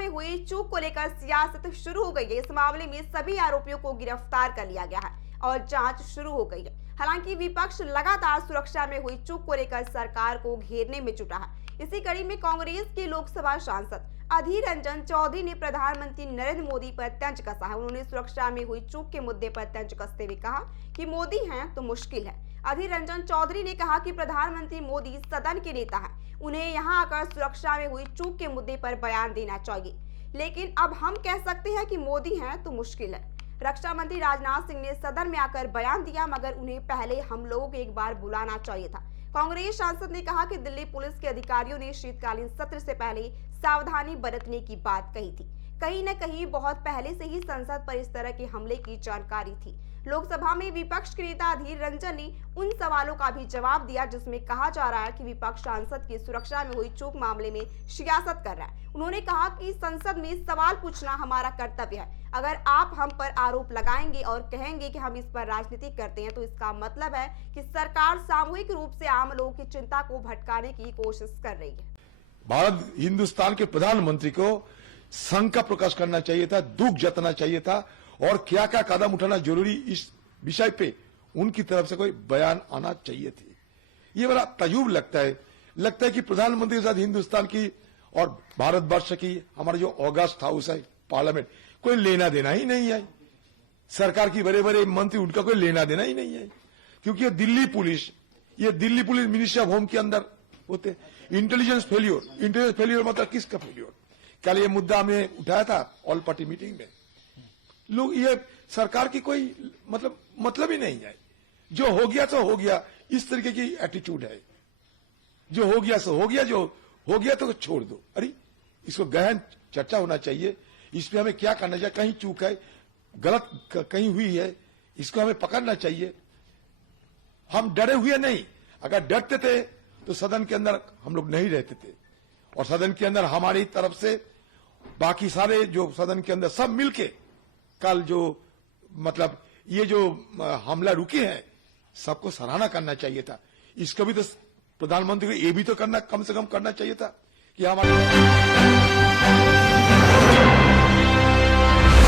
में हुई चूक को लेकर सियासत शुरू हो गई है। इस मामले में सभी आरोपियों को गिरफ्तार कर लिया गया है और जांच शुरू हो गई है। हालांकि विपक्ष लगातार सुरक्षा में हुई चूक को लेकर सरकार को घेरने में जुटा है। इसी कड़ी में कांग्रेस के लोकसभा सांसद अधीर रंजन चौधरी ने प्रधानमंत्री नरेंद्र मोदी पर तंज कसा है। उन्होंने सुरक्षा में हुई चूक के मुद्दे पर तंज कसते हुए कहा कि मोदी हैं तो मुश्किल है। अधीर रंजन चौधरी ने कहा कि प्रधानमंत्री मोदी सदन के नेता हैं, उन्हें यहां आकर सुरक्षा में हुई चूक के मुद्दे पर बयान देना चाहिए, लेकिन अब हम कह सकते हैं कि मोदी हैं तो मुश्किल है। रक्षा मंत्री राजनाथ सिंह ने सदन में आकर बयान दिया, मगर उन्हें पहले हम लोगों को एक बार बुलाना चाहिए था। कांग्रेस सांसद ने कहा कि दिल्ली पुलिस के अधिकारियों ने शीतकालीन सत्र से पहले सावधानी बरतने की बात कही थी। कहीं न कहीं बहुत पहले से ही संसद पर इस तरह के हमले की जानकारी थी। लोकसभा में विपक्ष के नेता अधीर रंजन ने उन सवालों का भी जवाब दिया जिसमें कहा जा रहा है कि विपक्ष सांसद की सुरक्षा में हुई चूक मामले में सियासत कर रहा है। उन्होंने कहा कि संसद में सवाल पूछना हमारा कर्तव्य है। अगर आप हम पर आरोप लगाएंगे और कहेंगे कि हम इस पर राजनीति करते हैं, तो इसका मतलब है कि सरकार सामूहिक रूप से आम लोगों की चिंता को भटकाने की कोशिश कर रही है। भारत हिंदुस्तान के प्रधानमंत्री को शंका प्रकाश करना चाहिए था, दुख जताना चाहिए था और क्या क्या कदम उठाना जरूरी इस विषय पे उनकी तरफ से कोई बयान आना चाहिए थी। ये बड़ा तजुब लगता है कि प्रधानमंत्री के साथ हिंदुस्तान की और भारतवर्ष की हमारा जो ऑगस्ट हाउस है पार्लियामेंट, कोई लेना देना ही नहीं है। सरकार की बड़े बड़े मंत्री, उनका कोई लेना देना ही नहीं है, क्योंकि ये Delhi police ministry of home के अंदर होते। इंटेलिजेंस फेल्योर मतलब किसका फेल्योर? कल ये मुद्दा हमने उठाया था ऑल पार्टी मीटिंग में। लोग ये सरकार की कोई मतलब ही नहीं है। जो हो गया तो हो गया, इस तरीके की एटीट्यूड है। जो हो गया सो हो गया, जो हो गया तो छोड़ दो। अरे इसको गहन चर्चा होना चाहिए, इस पे हमें क्या करना चाहिए, कहीं चूक है, गलत कहीं हुई है, इसको हमें पकड़ना चाहिए। हम डरे हुए नहीं, अगर डरते थे तो सदन के अंदर हम लोग नहीं रहते थे। और सदन के अंदर हमारी तरफ से बाकी सारे जो सदन के अंदर सब मिलके कल जो ये जो हमला रुके हैं, सबको सराहना करना चाहिए था। इसको भी तो प्रधानमंत्री को ये भी तो करना, कम से कम करना चाहिए था कि हमारे